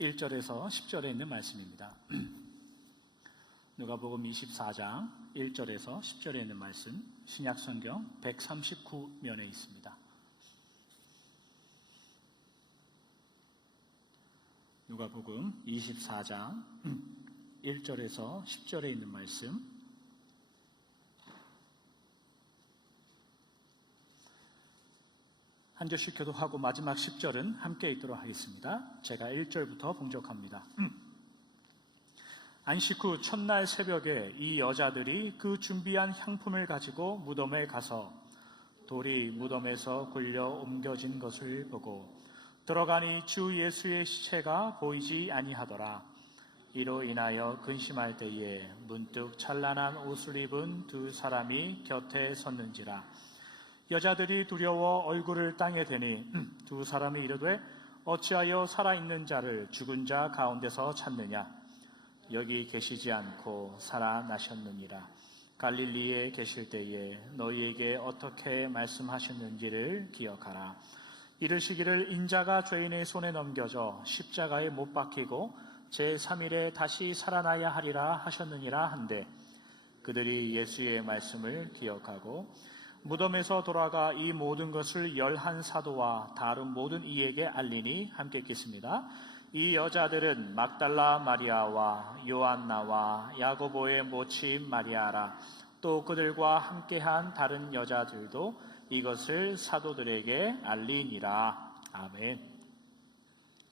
1절에서 10절에 있는 말씀입니다. 누가복음 24장 1절에서 10절에 있는 말씀, 신약성경 139면에 있습니다. 누가복음 24장 1절에서 10절에 있는 말씀, 한 절씩 교독하고 마지막 10절은 함께 읽도록 하겠습니다. 제가 1절부터 봉독합니다. 안식 후 첫날 새벽에 이 여자들이 그 준비한 향품을 가지고 무덤에 가서 돌이 무덤에서 굴려 옮겨진 것을 보고 들어가니 주 예수의 시체가 보이지 아니하더라. 이로 인하여 근심할 때에 문득 찬란한 옷을 입은 두 사람이 곁에 섰는지라. 여자들이 두려워 얼굴을 땅에 대니 두 사람이 이르되 어찌하여 살아있는 자를 죽은 자 가운데서 찾느냐. 여기 계시지 않고 살아나셨느니라. 갈릴리에 계실 때에 너희에게 어떻게 말씀하셨는지를 기억하라. 이르시기를 인자가 죄인의 손에 넘겨져 십자가에 못 박히고 제3일에 다시 살아나야 하리라 하셨느니라 한데 그들이 예수의 말씀을 기억하고 무덤에서 돌아가 이 모든 것을 11사도와 다른 모든 이에게 알리니 함께 읽겠습니다. 이 여자들은 막달라 마리아와 요한나와 야고보의 모친 마리아라. 또 그들과 함께한 다른 여자들도 이것을 사도들에게 알리니라. 아멘.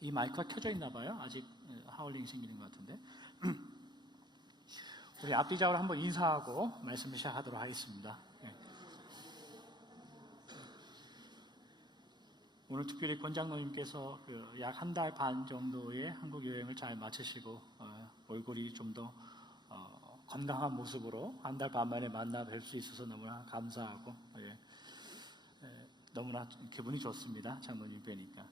이 마이크가 켜져 있나 봐요. 아직 하울링 생기는 것 같은데. 우리 앞뒤작으로 한번 인사하고 말씀을 시작하도록 하겠습니다. 오늘 특별히 권장로님께서 약 한 달 반 정도의 한국 여행을 잘 마치시고 얼굴이 좀 더 건강한 모습으로 한 달 반 만에 만나 뵐 수 있어서 너무나 감사하고 너무나 기분이 좋습니다. 장로님 뵈니까.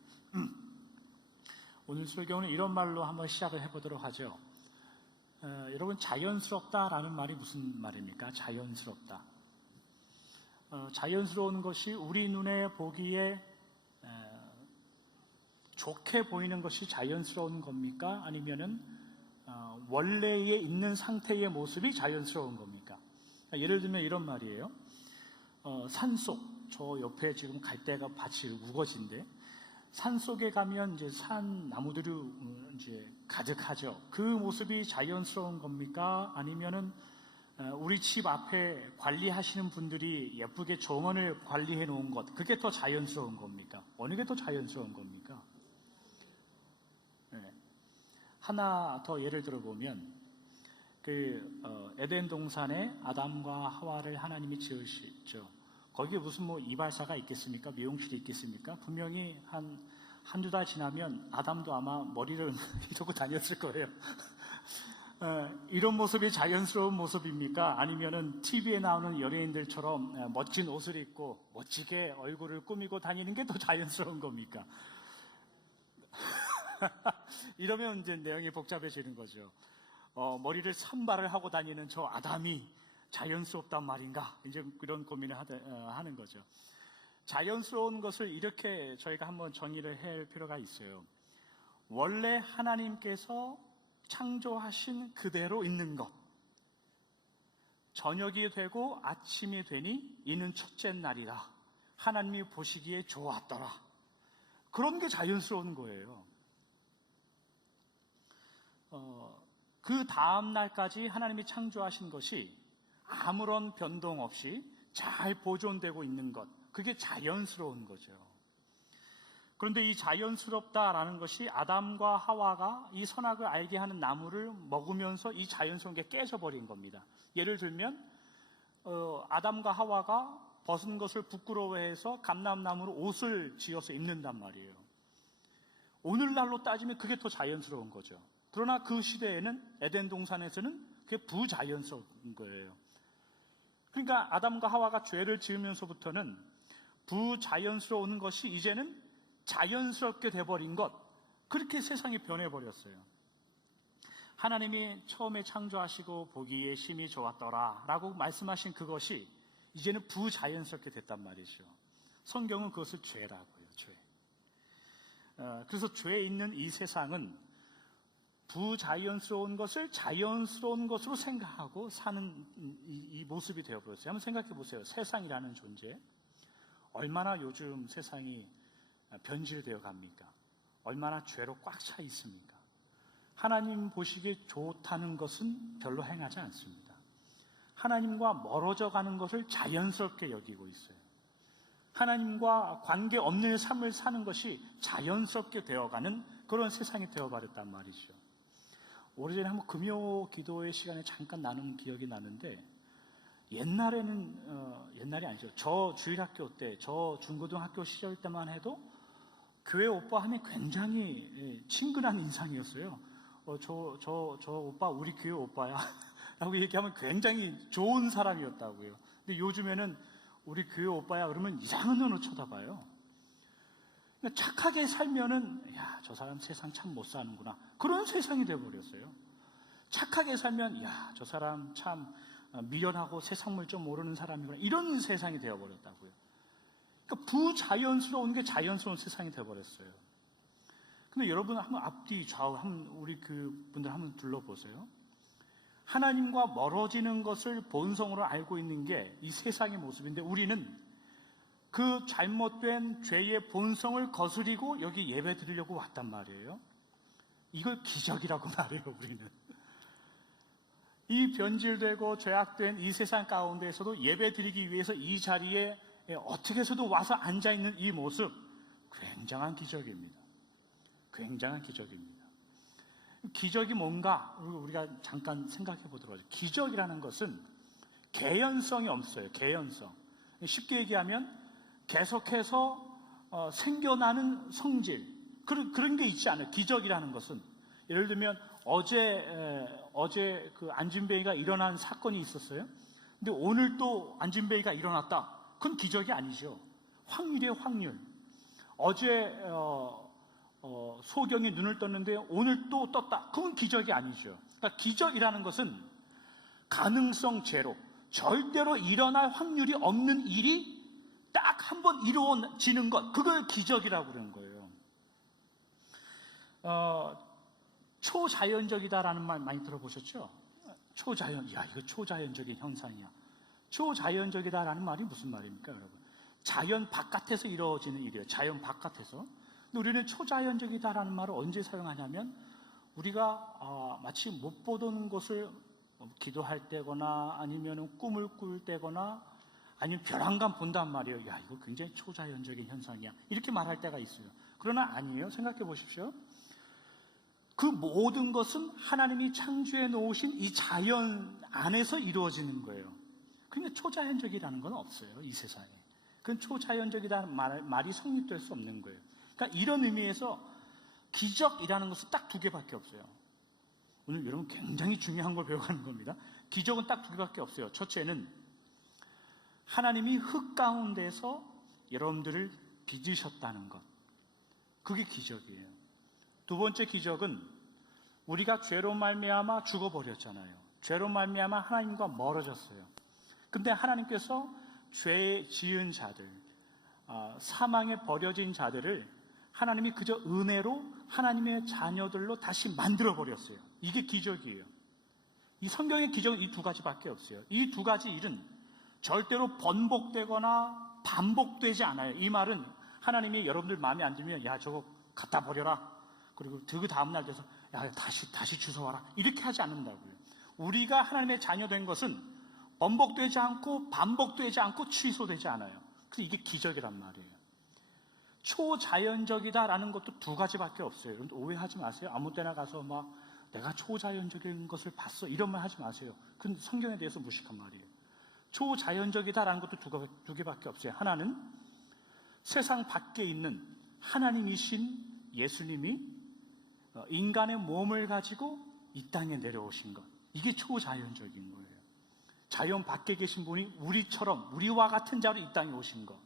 오늘 설교는 이런 말로 한번 시작을 해보도록 하죠. 여러분, 자연스럽다라는 말이 무슨 말입니까? 자연스럽다. 자연스러운 것이 우리 눈에 보기에 좋게 보이는 것이 자연스러운 겁니까? 아니면은 원래에 있는 상태의 모습이 자연스러운 겁니까? 예를 들면 이런 말이에요. 산속, 저 옆에 지금 갈대가 밭이 우거진데 산속에 가면 이제 산 나무들이 이제 가득하죠. 그 모습이 자연스러운 겁니까? 아니면은 우리 집 앞에 관리하시는 분들이 예쁘게 정원을 관리해 놓은 것, 그게 더 자연스러운 겁니까? 어느 게 더 자연스러운 겁니까? 하나 더 예를 들어보면 에덴 동산에 아담과 하와를 하나님이 지으시죠. 거기에 무슨 이발사가 있겠습니까? 미용실이 있겠습니까? 분명히 한두 달 지나면 아담도 아마 머리를 이러고 다녔을 거예요. 이런 모습이 자연스러운 모습입니까? 아니면은 TV에 나오는 연예인들처럼 멋진 옷을 입고 멋지게 얼굴을 꾸미고 다니는 게 더 자연스러운 겁니까? 이러면 이제 내용이 복잡해지는 거죠. 머리를 산발을 하고 다니는 저 아담이 자연스럽단 말인가? 이제 그런 고민을 하는 거죠. 자연스러운 것을 이렇게 저희가 한번 정의를 할 필요가 있어요. 원래 하나님께서 창조하신 그대로 있는 것. 저녁이 되고 아침이 되니 이는 첫째 날이라. 하나님이 보시기에 좋았더라. 그런 게 자연스러운 거예요. 그 다음 날까지 하나님이 창조하신 것이 아무런 변동 없이 잘 보존되고 있는 것, 그게 자연스러운 거죠. 그런데 이 자연스럽다라는 것이 아담과 하와가 이 선악을 알게 하는 나무를 먹으면서 이 자연스러운 게 깨져버린 겁니다. 예를 들면 아담과 하와가 벗은 것을 부끄러워해서 감람나무로 옷을 지어서 입는단 말이에요. 오늘날로 따지면 그게 더 자연스러운 거죠. 그러나 그 시대에는 에덴 동산에서는 그게 부자연스러운 거예요. 그러니까 아담과 하와가 죄를 지으면서부터는 부자연스러운 것이 이제는 자연스럽게 돼버린 것, 그렇게 세상이 변해버렸어요. 하나님이 처음에 창조하시고 보기에 심히 좋았더라 라고 말씀하신 그것이 이제는 부자연스럽게 됐단 말이죠. 성경은 그것을 죄라고요. 죄. 그래서 죄에 있는 이 세상은 부자연스러운 것을 자연스러운 것으로 생각하고 사는 이 모습이 되어버렸어요. 한번 생각해 보세요. 세상이라는 존재, 얼마나 요즘 세상이 변질되어 갑니까? 얼마나 죄로 꽉 차 있습니까? 하나님 보시기에 좋다는 것은 별로 행하지 않습니다. 하나님과 멀어져 가는 것을 자연스럽게 여기고 있어요. 하나님과 관계없는 삶을 사는 것이 자연스럽게 되어가는 그런 세상이 되어버렸단 말이죠. 오래전에 한번 금요 기도의 시간에 잠깐 나눈 기억이 나는데, 옛날이 아니죠. 저 주일학교 때, 저 중고등학교 시절 때만 해도 교회 오빠 하면 굉장히 친근한 인상이었어요. 저 오빠 우리 교회 오빠야 라고 얘기하면 굉장히 좋은 사람이었다고요. 근데 요즘에는 우리 교회 오빠야 그러면 이상한 눈으로 쳐다봐요. 착하게 살면은 야, 저 사람 세상 참 못 사는구나, 그런 세상이 되어버렸어요. 착하게 살면 야, 저 사람 참 미련하고 세상물 좀 모르는 사람이구나, 이런 세상이 되어버렸다고요. 그러니까 부자연스러운 게 자연스러운 세상이 되어버렸어요. 근데 여러분 한번 앞뒤 좌우 우리 그분들 한번 둘러보세요. 하나님과 멀어지는 것을 본성으로 알고 있는 게 이 세상의 모습인데, 우리는 그 잘못된 죄의 본성을 거스리고 여기 예배 드리려고 왔단 말이에요. 이걸 기적이라고 말해요. 우리는 이 변질되고 죄악된 이 세상 가운데에서도 예배 드리기 위해서 이 자리에 어떻게 해서도 와서 앉아있는 이 모습, 굉장한 기적입니다. 굉장한 기적입니다. 기적이 뭔가 우리가 잠깐 생각해 보도록 하죠. 기적이라는 것은 개연성이 없어요. 개연성. 쉽게 얘기하면 계속해서 생겨나는 성질, 그런 게 있지 않아요. 기적이라는 것은 예를 들면 어제 그 안진뱅이가 일어난 사건이 있었어요. 근데 오늘 또 안진뱅이가 일어났다. 그건 기적이 아니죠. 확률이에요. 확률. 어제 소경이 눈을 떴는데 오늘 또 떴다. 그건 기적이 아니죠. 그러니까 기적이라는 것은 가능성 제로, 절대로 일어날 확률이 없는 일이 딱 한 번 이루어지는 것, 그걸 기적이라고 그러는 거예요. 초자연적이다라는 말 많이 들어보셨죠? 이거 초자연적인 현상이야. 초자연적이다라는 말이 무슨 말입니까, 여러분? 자연 바깥에서 이루어지는 일이에요. 자연 바깥에서. 근데 우리는 초자연적이다라는 말을 언제 사용하냐면, 우리가 마치 못 보던 것을 기도할 때거나 아니면 꿈을 꿀 때거나 아니면 별안간 본단 말이에요. 야, 이거 굉장히 초자연적인 현상이야, 이렇게 말할 때가 있어요. 그러나 아니에요. 생각해 보십시오. 그 모든 것은 하나님이 창조해 놓으신 이 자연 안에서 이루어지는 거예요. 그러니까 초자연적이라는 건 없어요, 이 세상에. 그건 초자연적이라는 말이 성립될 수 없는 거예요. 그러니까 이런 의미에서 기적이라는 것은 딱 두 개밖에 없어요. 오늘 여러분 굉장히 중요한 걸 배워가는 겁니다. 기적은 딱 두 개밖에 없어요. 첫째는 하나님이 흙 가운데서 여러분들을 빚으셨다는 것, 그게 기적이에요. 두 번째 기적은 우리가 죄로 말미암아 죽어버렸잖아요. 죄로 말미암아 하나님과 멀어졌어요. 근데 하나님께서 죄 지은 자들, 사망에 버려진 자들을 하나님이 그저 은혜로 하나님의 자녀들로 다시 만들어버렸어요. 이게 기적이에요. 이 성경의 기적은 이 두 가지밖에 없어요. 이 두 가지 일은 절대로 번복되거나 반복되지 않아요. 이 말은 하나님이 여러분들 마음에 안 들면 야, 저거 갖다 버려라, 그리고 그 다음날 돼서 야, 다시 주워와라, 이렇게 하지 않는다고요. 우리가 하나님의 자녀된 것은 번복되지 않고 반복되지 않고 취소되지 않아요. 그래서 이게 기적이란 말이에요. 초자연적이다라는 것도 두 가지밖에 없어요. 여러분 오해하지 마세요. 아무 때나 가서 막 내가 초자연적인 것을 봤어, 이런 말 하지 마세요. 그건 성경에 대해서 무식한 말이에요. 초자연적이다라는 것도 두 개밖에 없어요. 하나는 세상 밖에 있는 하나님이신 예수님이 인간의 몸을 가지고 이 땅에 내려오신 것, 이게 초자연적인 거예요. 자연 밖에 계신 분이 우리와 같은 자로 이 땅에 오신 것.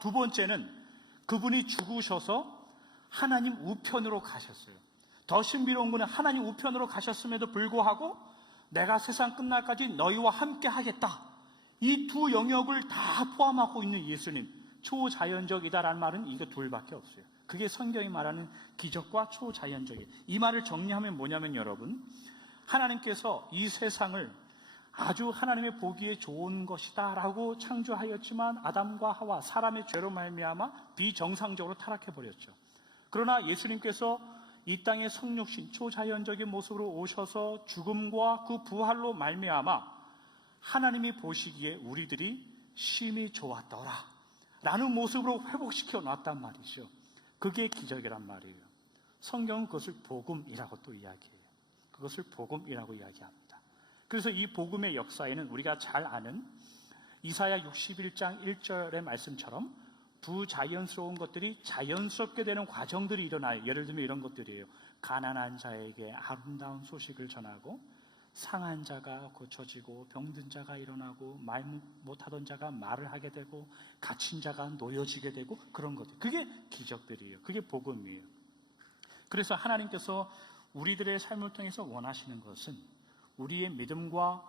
두 번째는 그분이 죽으셔서 하나님 우편으로 가셨어요. 더 신비로운 것은 하나님 우편으로 가셨음에도 불구하고 내가 세상 끝날까지 너희와 함께 하겠다, 이 두 영역을 다 포함하고 있는 예수님, 초자연적이다라는 말은 이게 둘밖에 없어요. 그게 성경이 말하는 기적과 초자연적인, 이 말을 정리하면 뭐냐면 여러분, 하나님께서 이 세상을 아주 하나님의 보기에 좋은 것이다 라고 창조하였지만 아담과 하와, 사람의 죄로 말미암아 비정상적으로 타락해버렸죠. 그러나 예수님께서 이 땅에 성육신 초자연적인 모습으로 오셔서 죽음과 그 부활로 말미암아 하나님이 보시기에 우리들이 심히 좋았더라 라는 모습으로 회복시켜 놨단 말이죠. 그게 기적이란 말이에요. 성경은 그것을 복음이라고 또 이야기해요. 그것을 복음이라고 이야기합니다. 그래서 이 복음의 역사에는 우리가 잘 아는 이사야 61장 1절의 말씀처럼 부자연스러운 것들이 자연스럽게 되는 과정들이 일어나요. 예를 들면 이런 것들이에요. 가난한 자에게 아름다운 소식을 전하고, 상한 자가 고쳐지고, 병든 자가 일어나고, 말 못하던 자가 말을 하게 되고, 갇힌 자가 놓여지게 되고, 그런 것들. 그게 기적들이에요. 그게 복음이에요. 그래서 하나님께서 우리들의 삶을 통해서 원하시는 것은 우리의 믿음과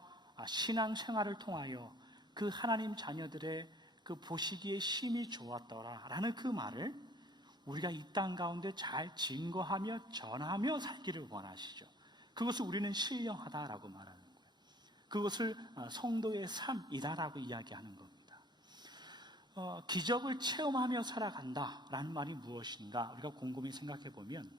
신앙생활을 통하여 그 하나님 자녀들의 그 보시기에 심히 좋았더라 라는 그 말을 우리가 이 땅 가운데 잘 증거하며 전하며 살기를 원하시죠. 그것을 우리는 신령하다라고 말하는 거예요. 그것을 성도의 삶이다라고 이야기하는 겁니다. 기적을 체험하며 살아간다라는 말이 무엇인가 우리가 곰곰이 생각해 보면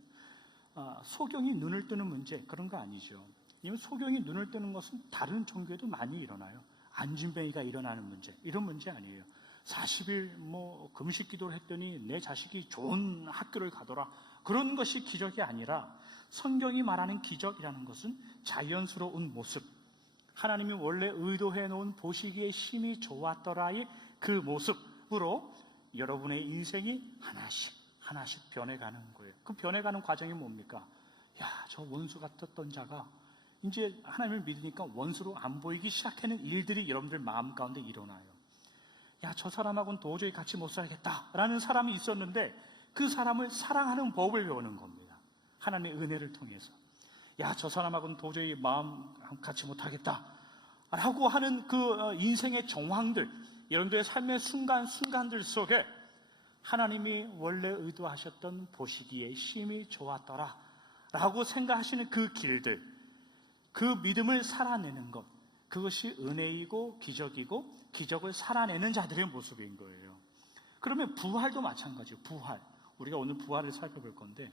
소경이 눈을 뜨는 문제, 그런 거 아니죠. 왜냐하면 소경이 눈을 뜨는 것은 다른 종교에도 많이 일어나요. 안진뱅이가 일어나는 문제, 이런 문제 아니에요. 40일 금식 기도를 했더니 내 자식이 좋은 학교를 가더라, 그런 것이 기적이 아니라 성경이 말하는 기적이라는 것은 자연스러운 모습, 하나님이 원래 의도해 놓은 보시기에 심히 좋았더라의 그 모습으로 여러분의 인생이 하나씩 변해가는 거예요. 그 변해가는 과정이 뭡니까? 저 원수 같았던 자가 이제 하나님을 믿으니까 원수로 안 보이기 시작하는 일들이 여러분들 마음 가운데 일어나요. 저 사람하고는 도저히 같이 못 살겠다라는 사람이 있었는데 그 사람을 사랑하는 법을 배우는 겁니다. 하나님의 은혜를 통해서. 저 사람하고는 도저히 마음 같이 못 하겠다라고 하는 그 인생의 정황들, 여러분들의 삶의 순간순간들 속에 하나님이 원래 의도하셨던 보시기에 심히 좋았더라 라고 생각하시는 그 길들, 그 믿음을 살아내는 것, 그것이 은혜이고 기적이고 기적을 살아내는 자들의 모습인 거예요. 그러면 부활도 마찬가지예요. 부활, 우리가 오늘 부활을 살펴볼 건데,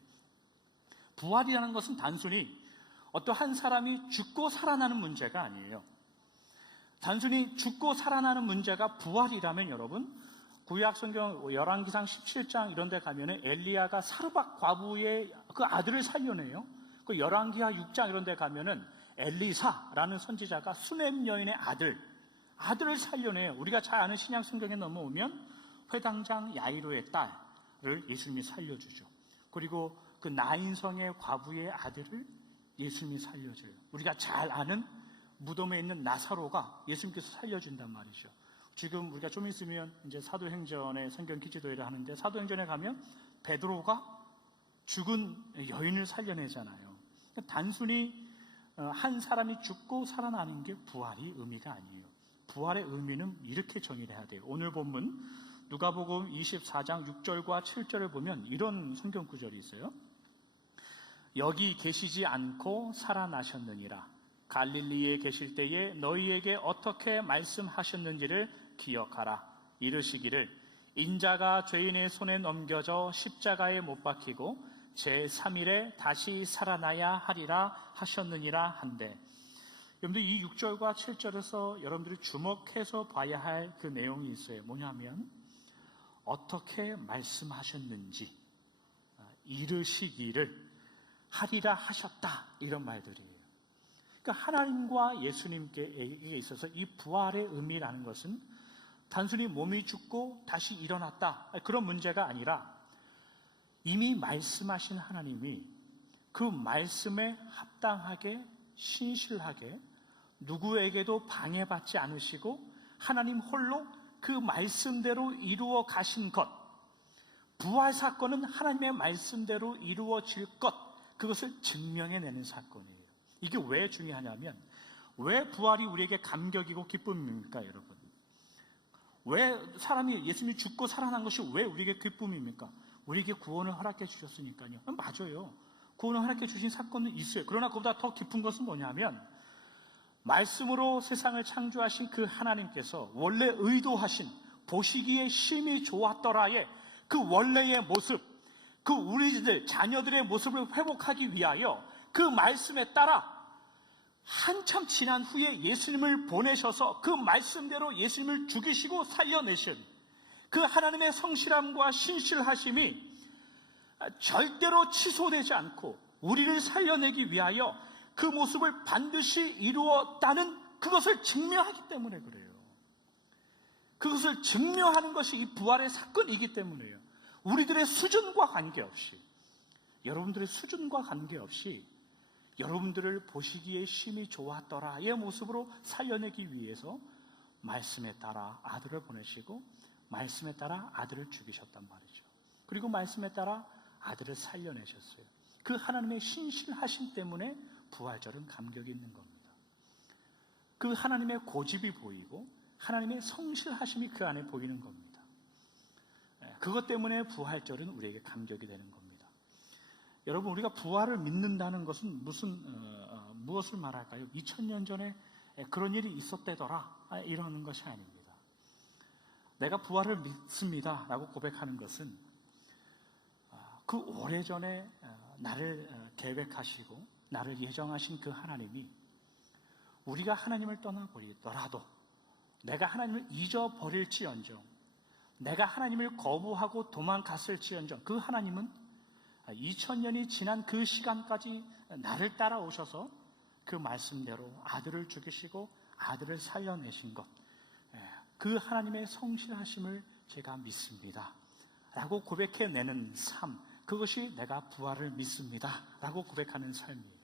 부활이라는 것은 단순히 어떤 한 사람이 죽고 살아나는 문제가 아니에요. 단순히 죽고 살아나는 문제가 부활이라면 여러분, 구약 성경 열왕기상 17장 이런 데 가면은 엘리야가 사르밧 과부의 그 아들을 살려내요. 그 열왕기하 6장 이런 데 가면은 엘리사라는 선지자가 수넴 여인의 아들을 살려내요. 우리가 잘 아는 신약 성경에 넘어오면 회당장 야이로의 딸을 예수님이 살려주죠. 그리고 그 나인성의 과부의 아들을 예수님이 살려줘요. 우리가 잘 아는 무덤에 있는 나사로가 예수님께서 살려준단 말이죠. 지금 우리가 좀 있으면 이제 사도행전의 성경 기지도회를 하는데, 사도행전에 가면 베드로가 죽은 여인을 살려내잖아요. 단순히 한 사람이 죽고 살아나는 게 부활이 의미가 아니에요. 부활의 의미는 이렇게 정의를 해야 돼요. 오늘 본문 누가복음 24장 6절과 7절을 보면 이런 성경 구절이 있어요. 여기 계시지 않고 살아나셨느니라. 갈릴리에 계실 때에 너희에게 어떻게 말씀하셨는지를 기억하라. 이르시기를 인자가 죄인의 손에 넘겨져 십자가에 못 박히고 제3일에 다시 살아나야 하리라 하셨느니라 한데, 여러분들 이 6절과 7절에서 여러분들이 주목해서 봐야 할 그 내용이 있어요. 뭐냐면 어떻게 말씀하셨는지, 이르시기를 하리라 하셨다, 이런 말들이에요. 그러니까 하나님과 예수님께 있어서 이 부활의 의미라는 것은 단순히 몸이 죽고 다시 일어났다, 그런 문제가 아니라 이미 말씀하신 하나님이 그 말씀에 합당하게 신실하게 누구에게도 방해받지 않으시고 하나님 홀로 그 말씀대로 이루어 가신 것, 부활 사건은 하나님의 말씀대로 이루어질 것, 그것을 증명해내는 사건이에요. 이게 왜 중요하냐면, 왜 부활이 우리에게 감격이고 기쁨입니까, 여러분? 왜 사람이 예수님이 죽고 살아난 것이 왜 우리에게 기쁨입니까? 우리에게 구원을 허락해 주셨으니까요. 맞아요. 구원을 허락해 주신 사건은 있어요. 그러나 그보다 더 깊은 것은 뭐냐면 말씀으로 세상을 창조하신 그 하나님께서 원래 의도하신 보시기에 심히 좋았더라의 그 원래의 모습, 그 우리들 자녀들의 모습을 회복하기 위하여 그 말씀에 따라 한참 지난 후에 예수님을 보내셔서 그 말씀대로 예수님을 죽이시고 살려내신 그 하나님의 성실함과 신실하심이 절대로 취소되지 않고 우리를 살려내기 위하여 그 모습을 반드시 이루었다는 그것을 증명하기 때문에 그래요. 그것을 증명하는 것이 이 부활의 사건이기 때문에요. 우리들의 수준과 관계없이, 여러분들의 수준과 관계없이 여러분들을 보시기에 심히 좋았더라의 모습으로 살려내기 위해서 말씀에 따라 아들을 보내시고 말씀에 따라 아들을 죽이셨단 말이죠. 그리고 말씀에 따라 아들을 살려내셨어요. 그 하나님의 신실하심 때문에 부활절은 감격이 있는 겁니다. 그 하나님의 고집이 보이고 하나님의 성실하심이 그 안에 보이는 겁니다. 그것 때문에 부활절은 우리에게 감격이 되는 겁니다. 여러분, 우리가 부활을 믿는다는 것은 무엇을 말할까요? 2000년 전에 그런 일이 있었대더라 이러는 것이 아닙니다. 내가 부활을 믿습니다 라고 고백하는 것은 그 오래전에 나를 계획하시고 나를 예정하신 그 하나님이 우리가 하나님을 떠나버리더라도 내가 하나님을 잊어버릴지언정 내가 하나님을 거부하고 도망갔을지언정 그 하나님은 2000년이 지난 그 시간까지 나를 따라오셔서 그 말씀대로 아들을 죽이시고 아들을 살려내신 것, 그 하나님의 성실하심을 제가 믿습니다 라고 고백해내는 삶, 그것이 내가 부활을 믿습니다 라고 고백하는 삶이에요.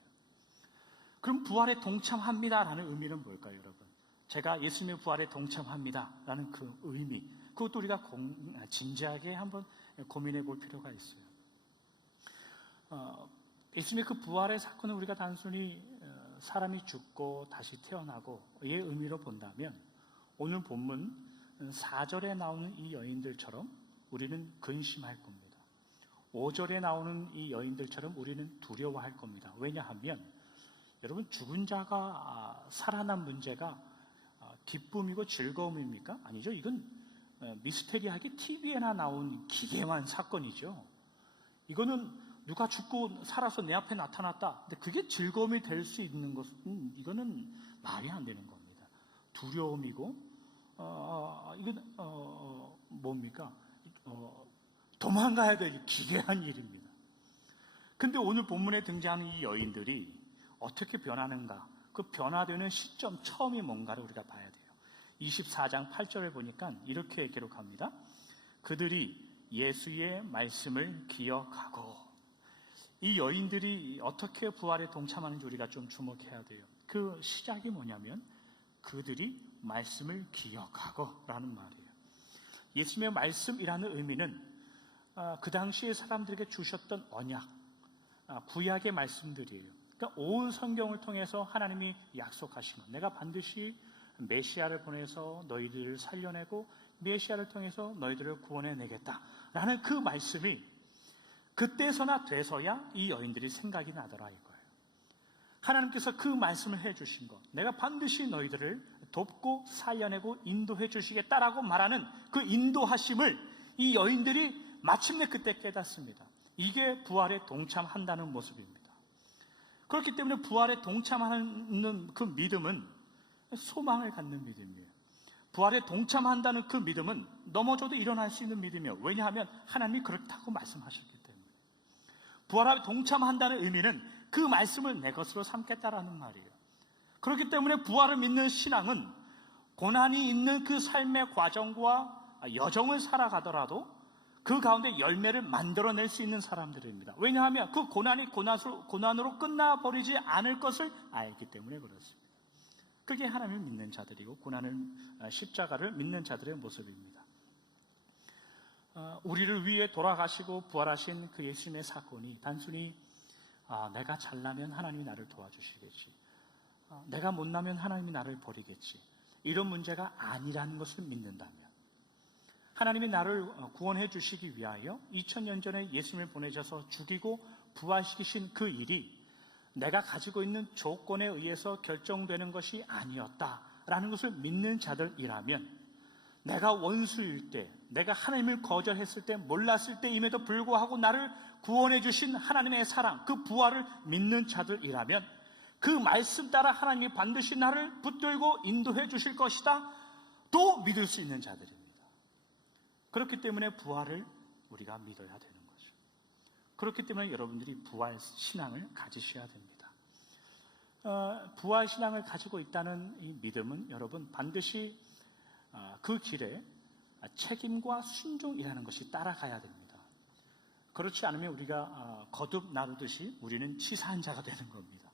그럼 부활에 동참합니다 라는 의미는 뭘까요, 여러분? 제가 예수님의 부활에 동참합니다 라는 그 의미, 그것도 우리가 진지하게 한번 고민해 볼 필요가 있어요. 예수님의 그 부활의 사건은 우리가 단순히 사람이 죽고 다시 태어나고 의 의미로 본다면 오늘 본문 4절에 나오는 이 여인들처럼 우리는 근심할 겁니다. 5절에 나오는 이 여인들처럼 우리는 두려워할 겁니다. 왜냐하면 여러분, 죽은 자가 살아난 문제가 기쁨이고 즐거움입니까? 아니죠. 이건 미스테리하게 TV에나 나온 기괴한 사건이죠. 이거는 누가 죽고 살아서 내 앞에 나타났다. 근데 그게 즐거움이 될 수 있는 것은 이거는 말이 안 되는 겁니다. 두려움이고 이건 뭡니까? 도망가야 될 기괴한 일입니다. 근데 오늘 본문에 등장하는 이 여인들이 어떻게 변하는가? 그 변화되는 시점 처음이 뭔가를 우리가 봐야 돼요. 24장 8절을 보니까 이렇게 기록합니다. 그들이 예수의 말씀을 기억하고, 이 여인들이 어떻게 부활에 동참하는지 우리가 좀 주목해야 돼요. 그 시작이 뭐냐면 그들이 말씀을 기억하고 라는 말이에요. 예수님의 말씀이라는 의미는 그 당시에 사람들에게 주셨던 언약, 구약의 말씀들이에요. 그러니까 온 성경을 통해서 하나님이 약속하신 것, 내가 반드시 메시아를 보내서 너희들을 살려내고 메시아를 통해서 너희들을 구원해내겠다라는 그 말씀이 그때서나 돼서야 이 여인들이 생각이 나더라 이거예요. 하나님께서 그 말씀을 해주신 것, 내가 반드시 너희들을 돕고 살려내고 인도해 주시겠다라고 말하는 그 인도하심을 이 여인들이 마침내 그때 깨닫습니다. 이게 부활에 동참한다는 모습입니다. 그렇기 때문에 부활에 동참하는 그 믿음은 소망을 갖는 믿음이에요. 부활에 동참한다는 그 믿음은 넘어져도 일어날 수 있는 믿음이에요. 왜냐하면 하나님이 그렇다고 말씀하셨기 때문에. 부활에 동참한다는 의미는 그 말씀을 내 것으로 삼겠다라는 말이에요. 그렇기 때문에 부활을 믿는 신앙은 고난이 있는 그 삶의 과정과 여정을 살아가더라도 그 가운데 열매를 만들어낼 수 있는 사람들입니다. 왜냐하면 그 고난이 고난으로 끝나버리지 않을 것을 알기 때문에 그렇습니다. 그게 하나님을 믿는 자들이고 고난을, 십자가를 믿는 자들의 모습입니다. 우리를 위해 돌아가시고 부활하신 그 예수님의 사건이 단순히 내가 잘나면 하나님이 나를 도와주시겠지, 내가 못나면 하나님이 나를 버리겠지, 이런 문제가 아니라는 것을 믿는다면, 하나님이 나를 구원해 주시기 위하여 2000년 전에 예수님을 보내셔서 죽이고 부활시키신 그 일이 내가 가지고 있는 조건에 의해서 결정되는 것이 아니었다라는 것을 믿는 자들이라면, 내가 원수일 때, 내가 하나님을 거절했을 때, 몰랐을 때임에도 불구하고 나를 구원해 주신 하나님의 사랑, 그 부활을 믿는 자들이라면 그 말씀 따라 하나님이 반드시 나를 붙들고 인도해 주실 것이다 또 믿을 수 있는 자들입니다. 그렇기 때문에 부활을 우리가 믿어야 되는 거죠. 그렇기 때문에 여러분들이 부활 신앙을 가지셔야 됩니다. 부활 신앙을 가지고 있다는 이 믿음은 여러분 반드시 그 길에 책임과 순종이라는 것이 따라가야 됩니다. 그렇지 않으면 우리가 거듭 나누듯이 우리는 치사한 자가 되는 겁니다.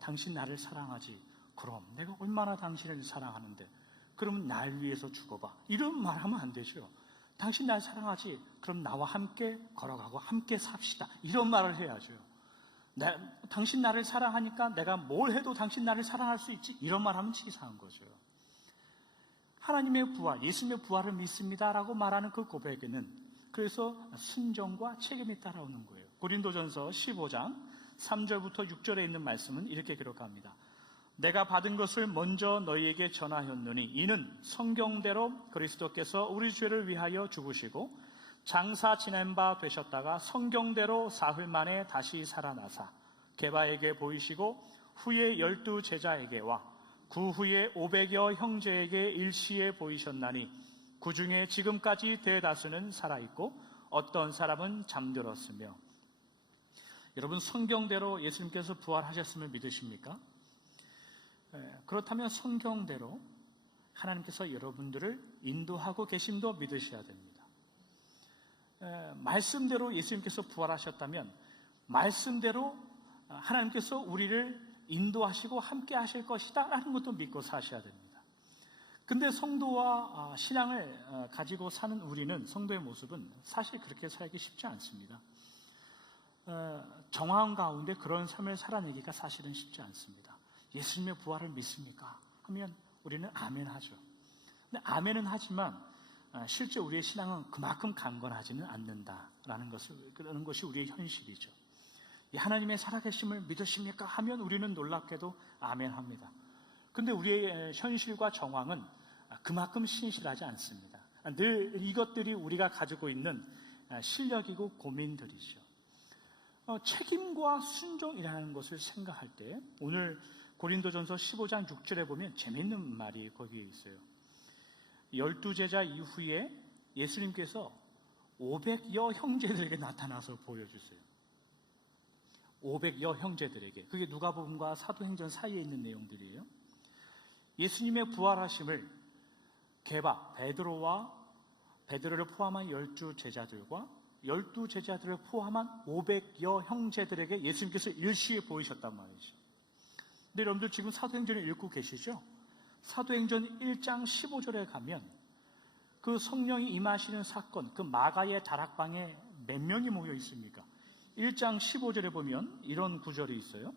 당신 나를 사랑하지. 그럼 내가 얼마나 당신을 사랑하는데, 그러면 날 위해서 죽어봐. 이런 말 하면 안 되죠. 당신 날 사랑하지. 그럼 나와 함께 걸어가고 함께 삽시다. 이런 말을 해야죠. 당신 나를 사랑하니까 내가 뭘 해도 당신 나를 사랑할 수 있지. 이런 말 하면 치사한 거죠. 하나님의 부활, 예수님의 부활을 믿습니다라고 말하는 그 고백에는 그래서 순종과 책임이 따라오는 거예요. 고린도전서 15장 3절부터 6절에 있는 말씀은 이렇게 기록합니다. 내가 받은 것을 먼저 너희에게 전하였노니 이는 성경대로 그리스도께서 우리 죄를 위하여 죽으시고 장사 지낸 바 되셨다가 성경대로 사흘 만에 다시 살아나사 게바에게 보이시고 후에 12 제자에게와 그 후에 500여 형제에게 일시에 보이셨나니 그 중에 지금까지 대다수는 살아있고 어떤 사람은 잠들었으며. 여러분, 성경대로 예수님께서 부활하셨음을 믿으십니까? 그렇다면 성경대로 하나님께서 여러분들을 인도하고 계심도 믿으셔야 됩니다. 말씀대로 예수님께서 부활하셨다면 말씀대로 하나님께서 우리를 인도하시고 함께 하실 것이다 라는 것도 믿고 사셔야 됩니다. 근데 성도와 신앙을 가지고 사는 우리는, 성도의 모습은 사실 그렇게 살기 쉽지 않습니다. 정황 가운데 그런 삶을 살아내기가 사실은 쉽지 않습니다. 예수님의 부활을 믿습니까? 하면 우리는 아멘 하죠. 근데 아멘은 하지만 실제 우리의 신앙은 그만큼 강건하지는 않는다라는 그런 것이 우리의 현실이죠. 하나님의 살아계심을 믿으십니까? 하면 우리는 놀랍게도 아멘합니다. 근데 우리의 현실과 정황은 그만큼 신실하지 않습니다. 늘 이것들이 우리가 가지고 있는 실력이고 고민들이죠. 책임과 순종이라는 것을 생각할 때 오늘 고린도전서 15장 6절에 보면 재밌는 말이 거기에 있어요. 12 제자 이후에 예수님께서 500여 형제들에게 나타나서 보여주세요. 500여 형제들에게. 그게 누가복음과 사도행전 사이에 있는 내용들이에요. 예수님의 부활하심을 베드로를 포함한 12 제자들과 12 제자들을 포함한 500여 형제들에게 예수님께서 일시에 보이셨단 말이죠. 근데 여러분들 지금 사도행전을 읽고 계시죠? 사도행전 1장 15절에 가면 그 성령이 임하시는 사건, 그 마가의 다락방에 몇 명이 모여 있습니까? 1장 15절에 보면 이런 구절이 있어요.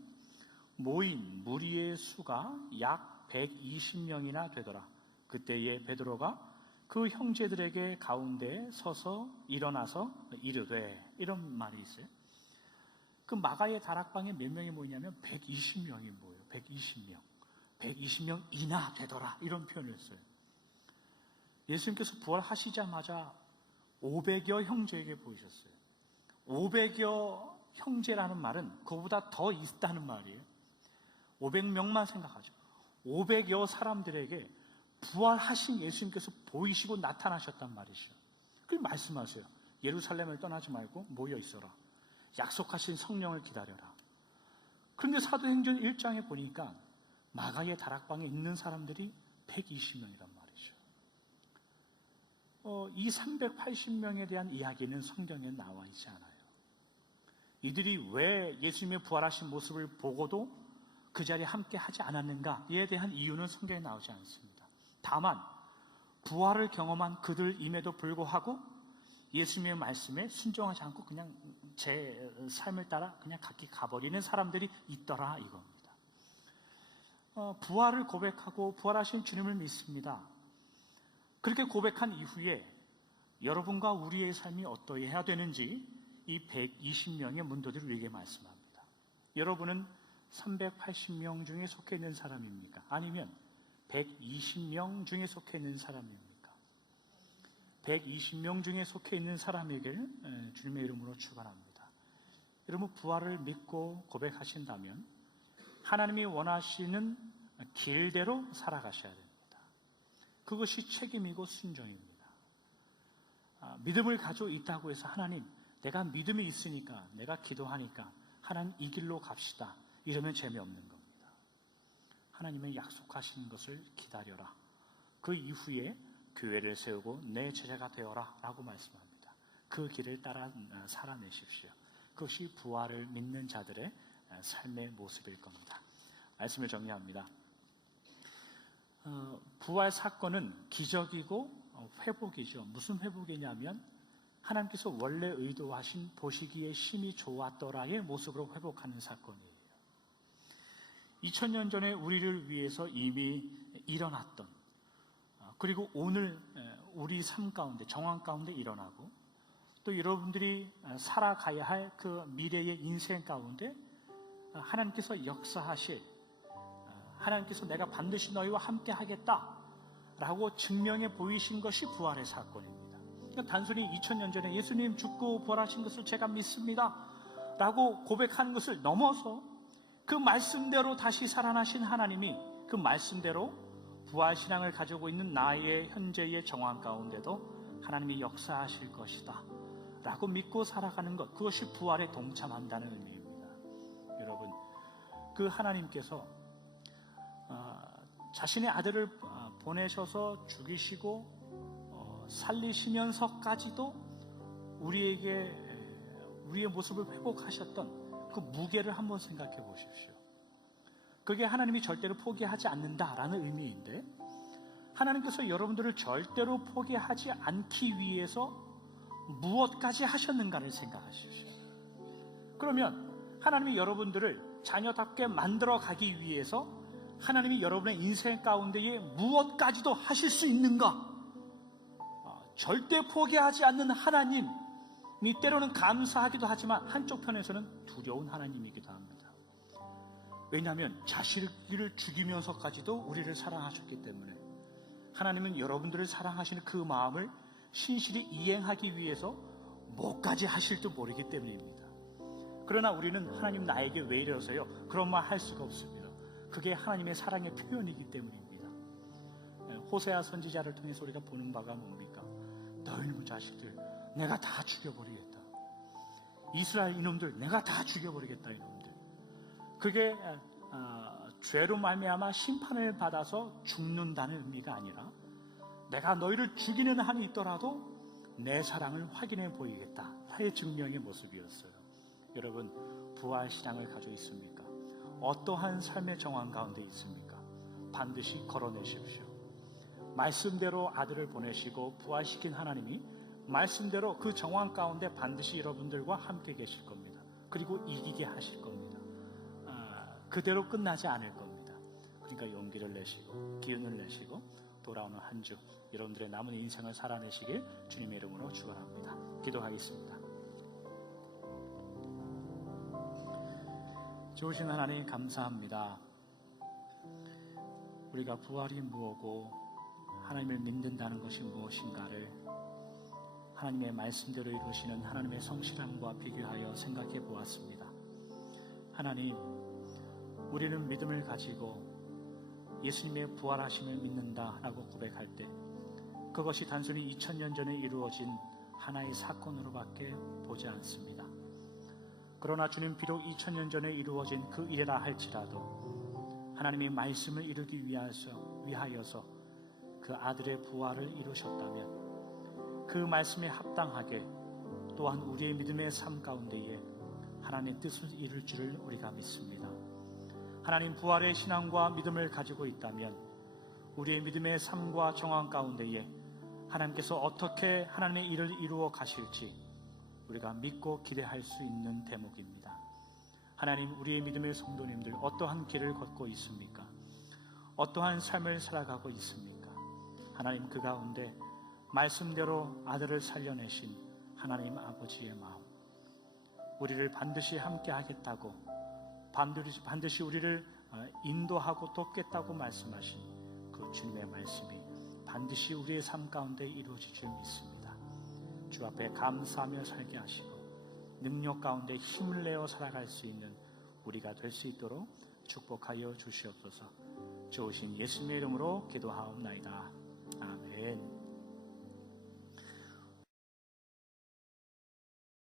모인 무리의 수가 약 120명이나 되더라. 그때에 베드로가 그 형제들에게 가운데 서서 일어나서 이르되, 이런 말이 있어요. 그 마가의 다락방에 몇 명이 모이냐면 120명이 모여요. 120명. 120명이나 되더라. 이런 표현을 써요. 예수님께서 부활하시자마자 500여 형제에게 보이셨어요. 500여 형제라는 말은 그보다 더 있다는 말이에요. 500명만 생각하죠. 500여 사람들에게 부활하신 예수님께서 보이시고 나타나셨단 말이죠. 그리고 말씀하세요. 예루살렘을 떠나지 말고 모여 있어라. 약속하신 성령을 기다려라. 그런데 사도행전 1장에 보니까 마가의 다락방에 있는 사람들이 120명이란 말이죠. 이 380명에 대한 이야기는 성경에 나와 있지 않아요. 이들이 왜 예수님의 부활하신 모습을 보고도 그 자리에 함께 하지 않았는가에 대한 이유는 성경에 나오지 않습니다. 다만 부활을 경험한 그들임에도 불구하고 예수님의 말씀에 순종하지 않고 그냥 제 삶을 따라 그냥 각기 가버리는 사람들이 있더라 이겁니다. 부활을 고백하고 부활하신 주님을 믿습니다. 그렇게 고백한 이후에 여러분과 우리의 삶이 어떠해야 되는지 이 120명의 문도들을 우리에게 말씀합니다. 여러분은 380명 중에 속해 있는 사람입니까? 아니면 120명 중에 속해 있는 사람입니까? 120명 중에 속해 있는 사람에게 주님의 이름으로 축원합니다. 여러분, 부활을 믿고 고백하신다면 하나님이 원하시는 길대로 살아가셔야 됩니다. 그것이 책임이고 순종입니다. 믿음을 가지고 있다고 해서 하나님, 내가 믿음이 있으니까, 내가 기도하니까 하나님 이 길로 갑시다, 이러면 재미없는 겁니다. 하나님의 약속하신 것을 기다려라. 그 이후에 교회를 세우고 내 제자가 되어라 라고 말씀합니다. 그 길을 따라 살아내십시오. 그것이 부활을 믿는 자들의 삶의 모습일 겁니다. 말씀을 정리합니다. 부활 사건은 기적이고 회복이죠. 무슨 회복이냐면 하나님께서 원래 의도하신 보시기에 심히 좋았더라의 모습으로 회복하는 사건이에요. 2000년 전에 우리를 위해서 이미 일어났던, 그리고 오늘 우리 삶 가운데, 정황 가운데 일어나고, 또 여러분들이 살아가야 할 그 미래의 인생 가운데 하나님께서 역사하실, 하나님께서 내가 반드시 너희와 함께 하겠다 라고 증명해 보이신 것이 부활의 사건입니다. 그러니까 단순히 2000년 전에 예수님 죽고 부활하신 것을 제가 믿습니다 라고 고백하는 것을 넘어서 그 말씀대로 다시 살아나신 하나님이 그 말씀대로 부활신앙을 가지고 있는 나의 현재의 정황 가운데도 하나님이 역사하실 것이다 라고 믿고 살아가는 것, 그것이 부활에 동참한다는 의미입니다. 여러분, 그 하나님께서 자신의 아들을 보내셔서 죽이시고 살리시면서까지도 우리에게 우리의 모습을 회복하셨던 그 무게를 한번 생각해 보십시오. 그게 하나님이 절대로 포기하지 않는다라는 의미인데, 하나님께서 여러분들을 절대로 포기하지 않기 위해서 무엇까지 하셨는가를 생각하십시오. 그러면 하나님이 여러분들을 자녀답게 만들어 가기 위해서 하나님이 여러분의 인생 가운데에 무엇까지도 하실 수 있는가? 절대 포기하지 않는 하나님이 때로는 감사하기도 하지만 한쪽 편에서는 두려운 하나님이기도 합니다. 왜냐하면 자식을 죽이면서까지도 우리를 사랑하셨기 때문에 하나님은 여러분들을 사랑하시는 그 마음을 신실히 이행하기 위해서 뭐까지 하실지 모르기 때문입니다. 그러나 우리는 하나님 나에게 왜 이러세요? 그런 말 할 수가 없습니다. 그게 하나님의 사랑의 표현이기 때문입니다. 호세아 선지자를 통해서 우리가 보는 바가 뭡니까? 너희놈 자식들 내가 다 죽여버리겠다. 이스라엘 이놈들 내가 다 죽여버리겠다. 이놈들. 그게 죄로 말미암아 심판을 받아서 죽는다는 의미가 아니라 내가 너희를 죽이는 한이 있더라도 내 사랑을 확인해 보이겠다 의 증명의 모습이었어요. 여러분, 부활신앙을 가지고 있습니까? 어떠한 삶의 정황 가운데 있습니까? 반드시 걸어내십시오. 말씀대로 아들을 보내시고 부활시킨 하나님이 말씀대로 그 정황 가운데 반드시 여러분들과 함께 계실 겁니다. 그리고 이기게 하실 겁니다. 그대로 끝나지 않을 겁니다. 그러니까 용기를 내시고 기운을 내시고 돌아오는 한 주 여러분들의 남은 인생을 살아내시길 주님의 이름으로 축원합니다. 기도하겠습니다. 좋으신 하나님 감사합니다. 우리가 부활이 무엇고 하나님을 믿는다는 것이 무엇인가를 하나님의 말씀대로 이루시는 하나님의 성실함과 비교하여 생각해 보았습니다. 하나님, 우리는 믿음을 가지고 예수님의 부활하심을 믿는다라고 고백할 때 그것이 단순히 2000년 전에 이루어진 하나의 사건으로밖에 보지 않습니다. 그러나 주님, 비록 2000년 전에 이루어진 그 일이라 할지라도 하나님의 말씀을 이루기 위하여서 그 아들의 부활을 이루셨다면 그 말씀에 합당하게 또한 우리의 믿음의 삶 가운데에 하나님의 뜻을 이룰 줄을 우리가 믿습니다. 하나님, 부활의 신앙과 믿음을 가지고 있다면 우리의 믿음의 삶과 정황 가운데에 하나님께서 어떻게 하나님의 일을 이루어 가실지 우리가 믿고 기대할 수 있는 대목입니다. 하나님, 우리의 믿음의 성도님들 어떠한 길을 걷고 있습니까? 어떠한 삶을 살아가고 있습니까? 하나님 그 가운데 말씀대로 아들을 살려내신 하나님 아버지의 마음, 우리를 반드시 함께 하겠다고, 반드시 우리를 인도하고 돕겠다고 말씀하신 그 주님의 말씀이 반드시 우리의 삶 가운데 이루어질 줄 믿습니다. 주 앞에 감사하며 살게 하시고 능력 가운데 힘을 내어 살아갈 수 있는 우리가 될 수 있도록 축복하여 주시옵소서. 좋으신 예수님의 이름으로 기도하옵나이다. 아멘.